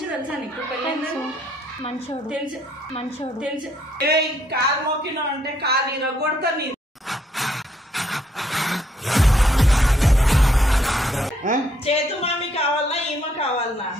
గురించి తెలుసా నీకు? పెళ్ళైందని మంచోడు తెలుసు మంచోడు తెలుసు. కాలు మోకినా అంటే కాలు ఇరగొడతా నీ. చేతు మామి కావాలనా ఈమె కావాలనా?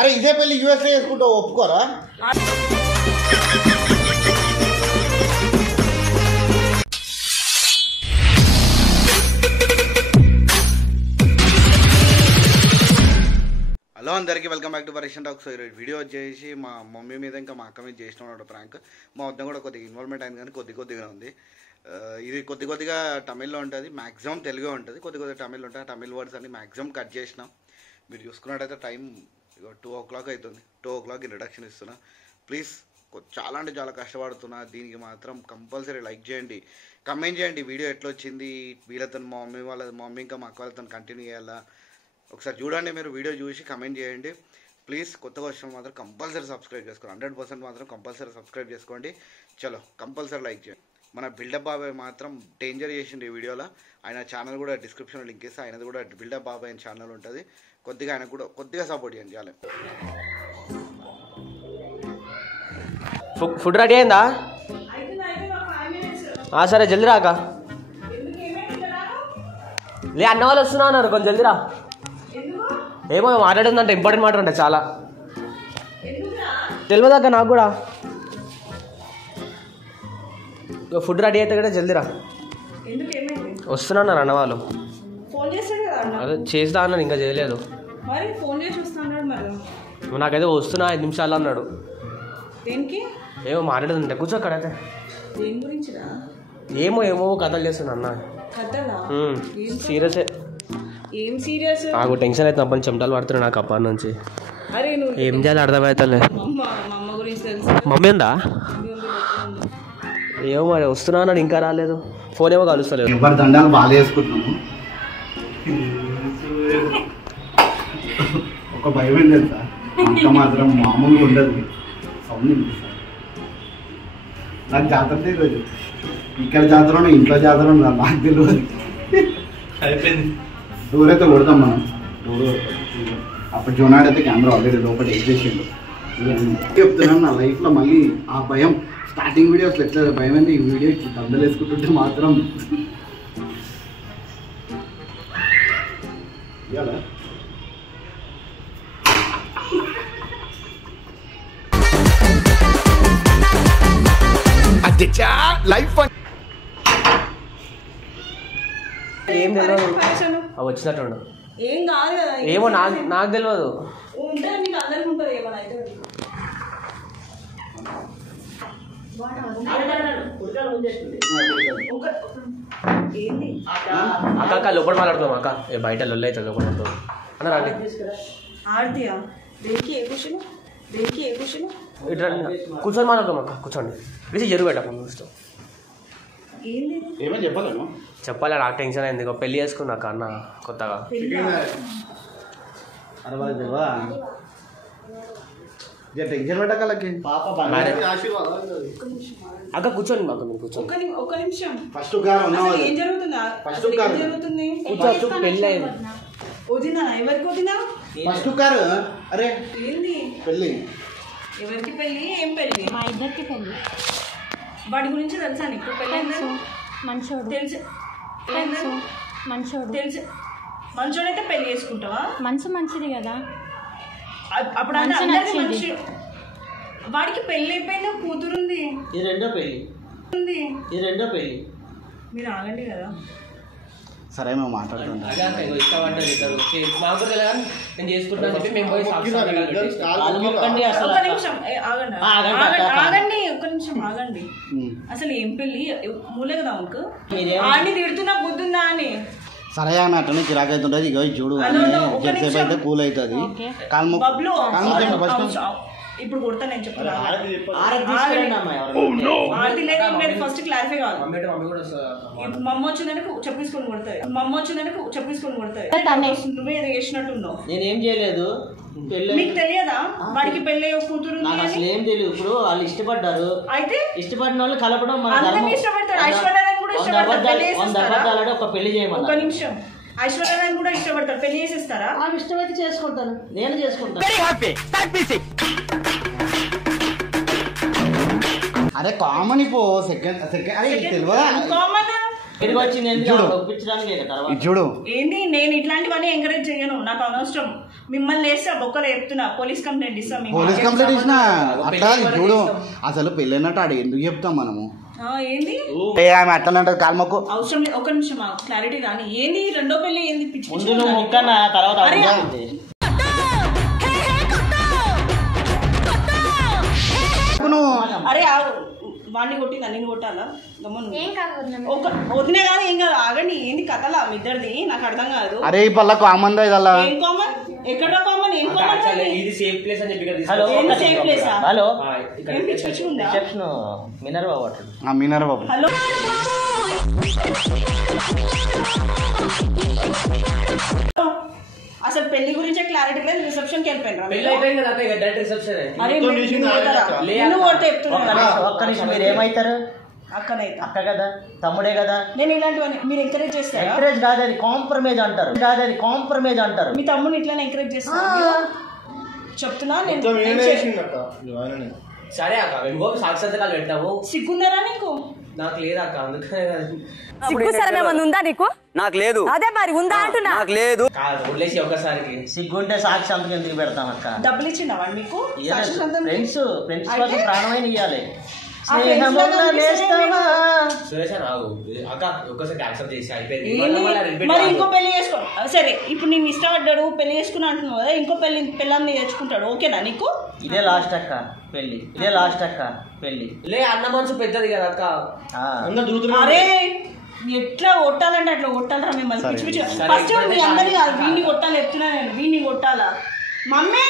అరే ఇదే పెళ్లి యూఎస్ఏ చేసుకుంటా ఒప్పుకోరా? హలో అందరికీ వెల్కమ్ బ్యాక్ టు పరీక్ష టాక్స్. వీడియో వచ్చేసి మా మమ్మీ మీద ఇంకా మా అక్క మీద చేసిన ప్రాంక్. మా వద్ద కూడా కొద్దిగా ఇన్వాల్వ్మెంట్ అయింది కానీ కొద్దిగా ఉంది. ఇది కొద్దిగా తమిళ్లో ఉంటుంది, మ్యాక్సిమం తెలుగే ఉంటుంది, కొద్దిగా తమిళ్ ఉంటుంది. తమిళ్ వర్డ్స్ అన్ని మ్యాక్సిమం కట్ చేసినాం. మీరు చూసుకున్నట్టయితే టైం 2 o'clock అవుతుంది. 2 o'clock ఇంట్రడక్షన్ ఇస్తున్నా. ప్లీజ్ చాలా అంటే చాలా కష్టపడుతున్నా. దీనికి మాత్రం కంపల్సరీ లైక్ చేయండి, కమెంట్ చేయండి. వీడియో ఎట్లా వచ్చింది, వీళ్ళతో మా మమ్మీ ఇంకా మా అక్క వాళ్ళతో కంటిన్యూ చేయాలా ఒకసారి చూడండి. మీరు వీడియో చూసి కమెంట్ చేయండి ప్లీజ్. కొత్తగా వచ్చిన మాత్రం కంపల్సరీ సబ్స్క్రైబ్ చేసుకోండి. 100% మాత్రం కంపల్సరీ సబ్స్క్రైబ్ చేసుకోండి. చలో కంపల్సరీ లైక్ చేయండి. మన బిల్డప్ బాబాయ్ మాత్రం డేంజర్ చేసిండు ఈ వీడియోలో. ఆయన ఛానల్ కూడా డిస్క్రిప్షన్లో లింక్ ఇస్తే ఆయనది కూడా బిల్డప్ బాబాయ్ అని ఛానల్ ఉంటుంది. కొద్దిగా ఆయన కూడా కొద్దిగా సపోర్ట్ చేయండి చాలు. ఫుడ్ రెడీ అయిందా? సరే జల్దీ రాక లే, అన్న వాళ్ళు వస్తున్నా అన్నారు, కొంచెం జల్దీ రా. ఏమో మాట్లాడిందంటే ఇంపార్టెంట్ మాట అంటే చాలా తెలియదాక నాకు కూడా. ఫుడ్ రెడీ అయితే కూడా జల్దీ రా. వస్తున్నా అన్నారు అన్న వాళ్ళు. అదే చేస్తా అన్నాడు, ఇంకా చేయలేదు. నాకైతే వస్తున్నా 5 నిమిషాలు అన్నాడు. ఏమో మాట్లాడదంటే కూర్చో అక్కడైతే. ఏమో కథలు చేస్తున్నా అన్న. సీరియసే. ఏం సీరియస్? నాకు టెన్షన్ అయితే అప్పని చెమటలు పడుతున్నాయి నాకు అప్పటి నుంచి. ఏం చేయాలి అర్థమవుతలే. మమ్మీ ఉందా? ఏమో మరి వస్తున్నా అన్నాడు, ఇంకా రాలేదు. ఫోన్ ఏమో కలుస్తలేదు. ఎవరి దండాలు బాగా వేసుకుంటున్నాము. ఒక భయం ఏం తెలుసా, అక్క మాత్రం మామూలుగా ఉండదు. సౌండ్ నాకు జాతర తెలియదు. ఇక్కడ జాతర ఇంట్లో జాతర నాకు తెలియదు. అయిపోయింది. డోర్ అయితే కొడతాం మనం. డోర్ అప్పుడు జోనాడు అయితే కెమెరా ఆల్రెడీ లోపల వేసేసిండు. చెప్తున్నాను నా లైఫ్లో మళ్ళీ ఆ భయం. స్టార్టింగ్ వీడియోస్లో ఎట్లా భయం అండి, ఈ వీడియో ఇట్లా దండలు వేసుకుంటుంటే మాత్రం లైఫ్ ఏం తెలియదు. వచ్చినట్టు ఏం కాదు కదా. ఏమో నాకు తెలియదు. ఉంటే మీకు అందరికి ఉంటుంది ఏమన్నా అయితే. అక్క లోపల మాట్లాడుతున్నాం. అక్క బయట లొల్లు అవుతుంది లోపల మాట్లాడుతాం అన్న. రండి. ఆడతీయా? దేనికి ఏ క్వశ్చన్? దేనికి ఏ క్వశ్చన్? ఇట్లా కూర్చొని మాట్లాడతాం. అక్క కూర్చోండి. వేసి జరుగు పెట్టాము ఇష్టం. ఏమో చెప్పాలను చెప్పాలి. నాకు టెన్షన్ అయింది. పెళ్లి చేసుకున్నాక అన్న కొత్తగా. టెన్షన్ పెట్టాలకి అక్క కూర్చోండి. మాకు మీరు కూర్చోండి. ఒక నిమిషం. ఫస్ట్ ఏం జరుగుతుందా? జరుగుతుంది. కూర్చోచ్చు. పెళ్ళి అయింది. వదినా? ఎవరికి వదినా? First car. అరే ఏంది పెళ్ళి? ఎవరికి పెళ్ళి? ఏం పెళ్ళి? మా ఇద్దరికి పెళ్ళి. వాడి గురించి తెలుసా నీకు? పెళ్ళి మంచోడు తెలుసు మంచోడు తెలుసు. మంచోడైతే పెళ్లి చేసుకుంటావా? మంచిది కదా. అప్పుడు అందరికీ మంచి. వాడికి పెళ్ళి అయిపోయింది, కూతురుంది. ఇది రెండో పెళ్ళి. మీరు ఆగండి కదా. సరే మేము మాట్లాడుతున్నాం. ఆగండి. అసలు ఏం పెళ్ళి? మూలే కదా అంకు. ఆడిని తిడుతున్నా బుద్ధుందా అని. సరే ఆమె అట్లనే చిరాకు అవుతుంటది. ఇక చూడు జెంట్సేపు అయితే కూల్ అవుతుంది. ఇప్పుడు కొడతా నేను చెప్తున్నా. ఫస్ట్ క్లారిఫై కావాలి. మమ్మ వచ్చిందని చెప్పేసుకొని కొడతాయి. నువ్వే ఏదో చేసినట్టున్నావు. నేనేం చేయలేదు. మీకు తెలియదా వాడికి పెళ్ళి కూతురు? అసలు ఏం తెలియదు. ఇప్పుడు వాళ్ళు ఇష్టపడ్డారు. అయితే ఇష్టపడిన వాళ్ళు కలపడం ఇష్టపడతాడు. ఐశ్వర్య కూడా ఇష్టపడతాడు. ఒక పెళ్లి చేయమని. ఒక నిమిషం. ఐశ్వర్యాన్ని కూడా ఇష్టపడతారు, పెళ్లి చేసేస్తారా? ఆమె ఇష్టమైతే చేసుకుంటాను, నేను చేసుకుంటాను. అరే కామన్ ఇపో సెకండ్ అరే తెలియదా కామన్ ఇక్కడికి వచ్చింది ఒప్పించడానికి తర్వాత చూడు ఏంది, నేను ఇట్లాంటివన్నీ ఎంకరేజ్ చేయను, నాకు అనవసరం. మిమ్మల్ని వేస్తే బొక్కలు చెప్తున్నా, పోలీస్ కంప్లైంట్ ఇస్తాం. పోలీస్ కంప్లైంట్ ఇచ్చిన అట్లా చూడు అసలు పెళ్ళైనట్టు ఆడు ఎందుకు చెప్తాం మనము? ఏంది ఆమె అట్లా అంటారు కాల్మకు అవసరం లేదు. ఒక నిమిషం క్లారిటీ రాని. ఏంది రెండో పెళ్లి? ఏంది పిచ్చి ముందు నువ్వు ముక్కన్న తర్వాత అరే వాడిని కొట్టిందా, నేను కొట్టాలా? ఏం కాదు ఒక వదిలే కానీ ఏం కాదు. ఆగండి, ఏంది కథలా మీ ఇద్దరిది? నాకు అర్థం కాదు. అరే ఈ పల్ల కామన్ ఇదల్లా ఏం కామన్? ఎక్కడ కామన్? ఏం కామన్? ఇది సేఫ్ ప్లేస్ అని చెప్పి హలో సేఫ్ ప్లేసా? హలో ఏం పిచ్చి పిచ్చి ఉందా? Reception Minerva water. మీనారా బాబు హలో అసలు పెళ్లి గురించే క్లారిటీ లేదు, రిసెప్షన్ కి వెళ్ళిపోయినరా? అరే నువ్వు కొడితే చెప్తున్నా. ఒక్క నిమిషం, మీరు ఏమైతారు? అక్కనైతే అక్క కదా, తమ్ముడే కదా. నేను ఇలాంటివన్నీ మీరు ఎంకరేజ్ చేస్తారా? ఎంకరేజ్ కాదు, అది కాంప్రమైజ్ అంటారు. కాంప్రమైజ్ మీ తమ్ముని ఇట్లానే ఎంకరేజ్ చేస్తా చెప్తున్నా. నేను సరే అక్క, మేము సాక్షాత్కాలు పెట్టాము. సిగ్గున్నారా నీకు? నాకు లేదా అక్క, అందుకనే ఉందా నీకు? నాకు లేదు. అదే మరి ఉందా అంటున్నా. నాకు లేదు. వదిలేసి ఒక్కసారికి సిగ్గుంటే సాక్షి అంతకు ఎందుకు పెడతాం అక్క? డబ్బులు ఇచ్చిండవా మీకు? ఫ్రెండ్స్ కోసం ప్రాణమైన ఇవ్వాలి. సురేష్ రావు అక్క ఒక్కసారి యాక్సెప్ట్ చేసి అయిపోయింది. మరి ఇంకో పెళ్లి చేసుకో. సరే ఇప్పుడు నేను ఇష్టపడ్డాడు, పెళ్లి చేసుకున్నా అంటున్నావు కదా, ఇంకో పెళ్ళాన్ని తెచ్చుకుంటాడు, ఓకేనా నీకు? ఇదే లాస్ట్ అక్క పెళ్లి. లే అన్న మనసు పెద్దది కదా అక్క. అరే ఎట్లా కొట్టాలంటే అట్లా కొట్టాలరా మిమ్మల్ని పిచ్చి పిచ్చి. ఫస్ట్ మీ అందరి కాదు, వీడిని కొట్టాలి చెప్తున్నా నేను, వీడిని కొట్టాలా? మమ్మీ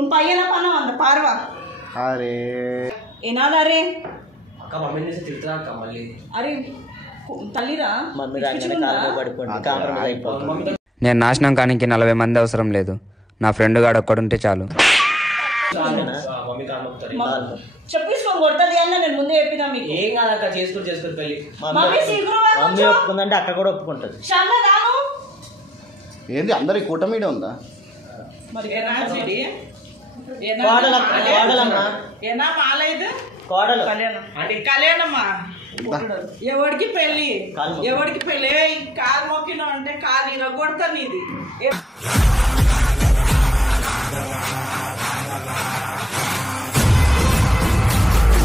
ఉన్ పయ్యన పన్నం అంత పార్వా. అరే ఏనాదరే అక్క మమ్మీని చూసి తిడుతున్నా అక్క మళ్ళీ. అరే తల్లిరా మమ్మీ పడిపోండి, కాంప్రమైజ్ అయిపోతుంది. నేను నాశనం కానీ 40 మంది అవసరం లేదు, నా ఫ్రెండ్ గాడు ఒక్కడుంటే చాలు. మమ్మీ కానుకుంటారు. చెప్పేసుకో కొడుతుంది అన్న, నేను ముందే చెప్పినా మీకు. ఏం కాదక్క, చేసుకుని పెళ్ళి. మమ్మీ ఒప్పుకుందంటే అక్క కూడా ఒప్పుకుంటది. ఏంది అందరి కూటమిడే ఉందా? కళ్యాణమ్మా ఎవరికి పెళ్ళి కాలు మొక్కిన అంటే కాలు ఇరగొడతాను ఇది.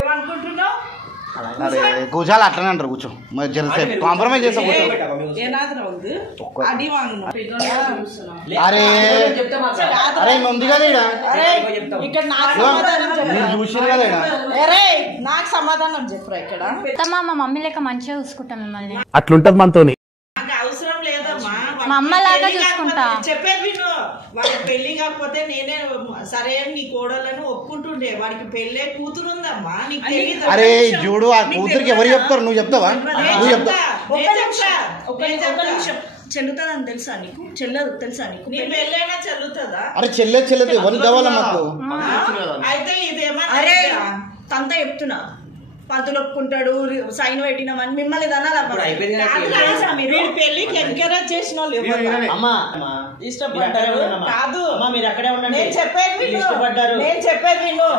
ఏమనుకుంటున్నావు? అరే కూర్చోాలి అట్లనే అంటారు, కూర్చో మరి జరసేపు కాంప్రమైజ్ చేస్తా కూర్చో. అరే అరే ఉంది కదా ఇక్కడ మీరు చూసారు కదా నాకు సమాధానం చెప్పరా? ఇక్కడ మా మమ్మీ లెక్క మంచిగా చూసుకుంటా మిమ్మల్ని. అట్లుంటది మనతోని. నాకు అవసరం లేదమ్మా, మా అమ్మలాగా చూసుకుంటా. చెప్పేది విను. వాడికి పెళ్లి కాకపోతే నేనే సరే నీ కోడలను ఒప్పుకుంటుండే. వాడికి పెళ్ళే కూతురు ఉందమ్మా, నీకు తెలియదు. అరే చూడు ఆ కూతురికి ఎవరు చెప్తారు? నువ్వు చెప్తావా? నువ్వు చెప్తావు. చెల్లుతుందని తెలుసా నీకు? చెల్లదు తెలుసా నీకు? నీ పెళ్ళైనా చెల్లుతుందా? అరే చెల్లెదు ఎవరు కావాలా మాకు? అయితే ఇదేమన్నా తంత చెప్తున్నా, పంతులు ఒప్పుకుంటాడు, సైన్ పెట్టినామని మిమ్మల్ని పెళ్లికి ఎంకరేజ్ చేసిన వాళ్ళు ఇష్టపడ్డారు కాదు. నేను చెప్పేది విను.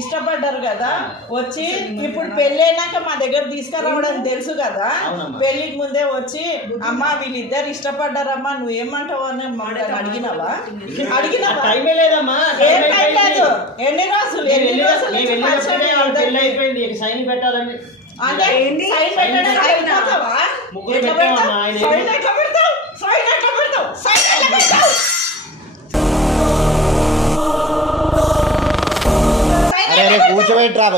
ఇష్టపడ్డారు కదా, వచ్చి ఇప్పుడు పెళ్లి అయినాక మా దగ్గర తీసుకురావడం తెలుసు కదా. పెళ్లికి ముందే వచ్చి అమ్మా వీళ్ళిద్దరు ఇష్టపడ్డారమ్మా నువ్వేమంటావు అని అడిగినావా? ఎన్ని రోజులు అంటే అరే కూర్చోబెట్టరా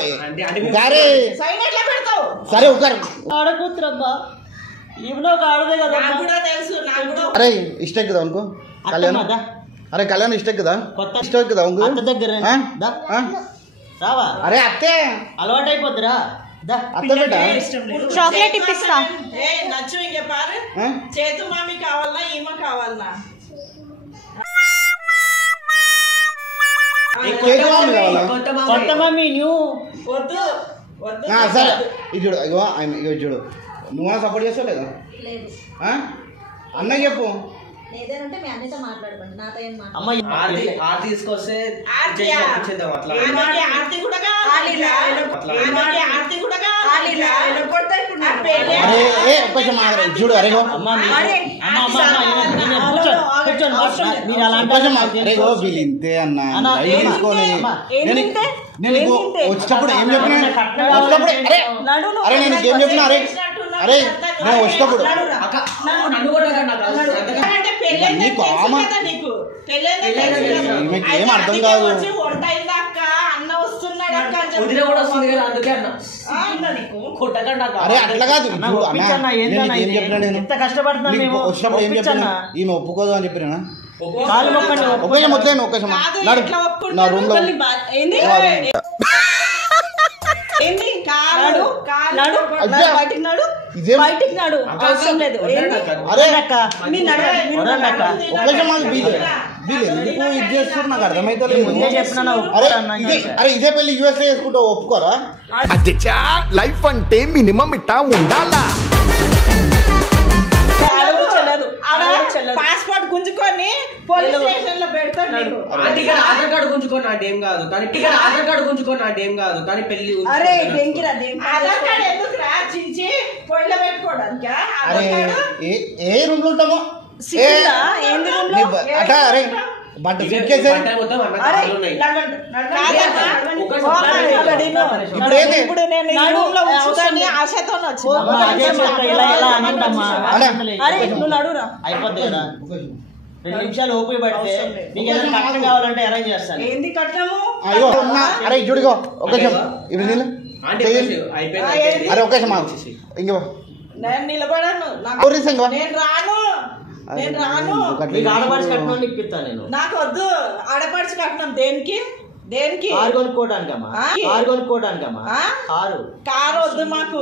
సరే ఒకరు ఆడకూతురమ్మా ఈవినో ఒక ఆడదే కదా. అరే ఇష్టం కదా అనుకో కళ్యాణ్. అరే కళ్యాణ్ ఇష్టం కదా, ఇష్టం కదా అత్త దగ్గర రావా? అరే అత్తే అలవాటు అయిపోద్దిరా. అత్త బిడ్డ చాక్లెట్ ఇప్పిస్తా. నచ్చు ఇంక పారు చేతు మామి కావాలన్నా ఈమె కావాలన్నా? కొత్త మమ్మీ న్యూ వద్దు వద్దు. సరే ఇది చూడు, ఇగో ఆయన ఇగో చూడు నువ్వు సపోర్ట్ చేస్తావు లేదా? అన్నకి చెప్పు. లేదంటే మీ అన్నయ్యతో మాట్లాడుకోండి, నాతో ఏం అమ్మ ఆర్తి తీసుకొస్తే చూడు అరే వీళ్ళు ఇంతే అన్న తీసుకోని నేను వచ్చేటప్పుడు ఏం చెప్పినా అరే నేను ఏం చెప్పినా అరే అరే నేను వచ్చేటప్పుడు ఏం అర్థం కాదు. అరే అట్లా కాదు ఏం చెప్పినా నేను వచ్చినప్పుడు ఏం చెప్పినా ఈమె ఒప్పుకోదు అని చెప్పినా ఒకేసం వచ్చాను ఒకేసం నా రూమ్ లో ఇది చేస్తారు నాకు అర్థమైతే. అరే ఇదే పెళ్లి యూఎస్ఏ చేసుకుంటా ఒప్పుకోరా? లైఫ్ అంటే మినిమం ఇట్టా ఉండాలా? పాస్పోర్ట్ గుంజుకొని పోలీస్ స్టేషన్ లో పెడతాడు. ఆధార్ కార్డు గుంజుకొని అంటే ఏం కాదు కానీ ఆధార్ కార్డు గుంజుకొని అంటే ఏం కాదు కానీ పెళ్లి ఆధార్ కార్డు ఎందుకు రా చించి పొయ్యిలో పెట్టుకోవడానికి? ఏ రూమ్ లో ఉంటామో అట్లా అరే బట్ ఇప్పుడు నేను ఆశతో అయిపోద్ది కదా. 2 నిమిషాలు ఓపిక పడితే నీకు ఏదైనా కట్టం కావాలంటే అరేంజ్ చేస్తాను. ఏంది కట్టము? అయ్యో అరే చూడుకో ఒకేసం ఇవి నీళ్ళు అరే ఒకేసం ఇంకో నేను నిలబడను, నేను రాను. ఆడపడిచి కట్నం ఇప్పిస్తాను నేను. నాకు వద్దు ఆడపడిచి కట్నం. దేనికి దేనికి? కారు కొనుక్కోవడానికమ్మా. కారు వద్దు మాకు.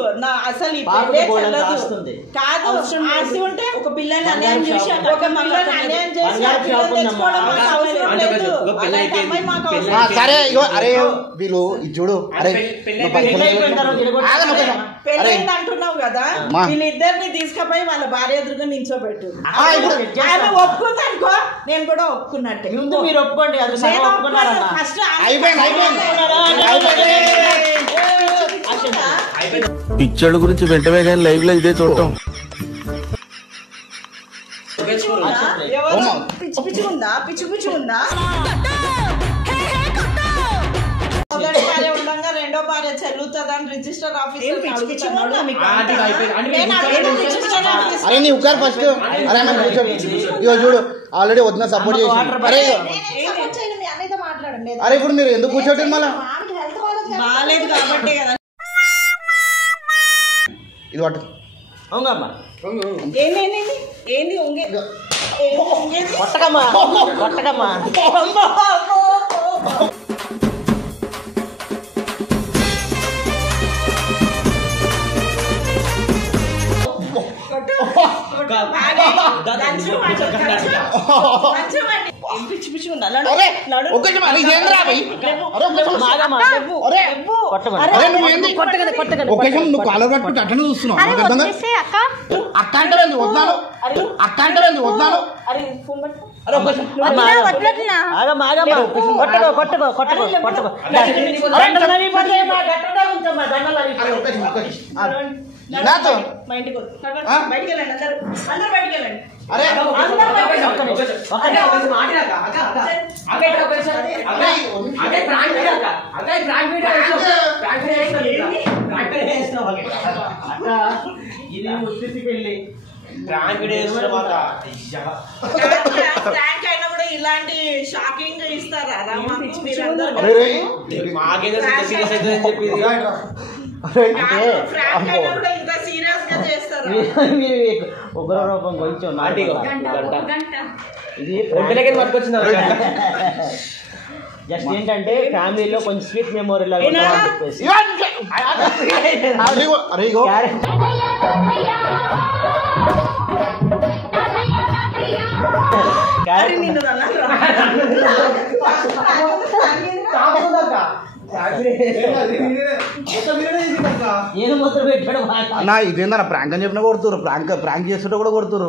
అసలు కాదు ఆస్తి ఉంటే ఒక పిల్లని అన్యాయం చేశాను, ఒక పిల్లని అన్యాయం చేసి సరే అరే వీళ్ళు చూడు అరే పెళ్ళైంది అంటున్నావు కదా, వీళ్ళిద్దరిని తీసుకుపోయి వాళ్ళ భార్య ఎదురుగా నిల్చోబెట్టు. ఆమె ఒప్పుకుంది అనుకో, నేను కూడా ఒప్పుకున్నట్టే. ముందు మీరు ఒప్పుకోండి. ఫస్ట్ పిచ్చడు గురించి వెంటనే కానీ లైవ్ లో ఇదే చూడటం. పిచ్చి ఉందా? మొదటి భార్య ఉండగా రెండో భార్య చెల్లుతుందని రిజిస్టర్ ఆఫీసర్ అరే నీ ఉక్కారు ఫస్ట్. అరే ఇగో చూడు ఆల్రెడీ వదిన సపోర్ట్ చేసి అరే అరే ఇప్పుడు మీరు ఎందుకు కూర్చోటం మళ్ళా? బాగాలేదు కాబట్టి కదా. ఇది పట్టు. ఏంది కొట్టకమ్మా. నువ్వు కాలర్ కట్టుకుంటే అట్లనే చూస్తున్నావు. అక్క అంటే వద్దాను ఇది ముస్లింకి వెళ్ళి ఇలాంటి షాకింగ్ ఇస్తారా? ఉగ్ర రూపం కొంచెం ఇది పట్టుకొచ్చింది. జస్ట్ ఏంటంటే ఫ్యామిలీలో కొంచెం స్వీట్ మెమోరీ లాగా చెప్పేసి ఏదో మొత్తం పెట్టాడు అన్న ఇదేందన్న ప్రాంక్ అని చెప్పినా కొడుతురు ప్రాంక్ చేస్తుంటే కూడా కొడుతురు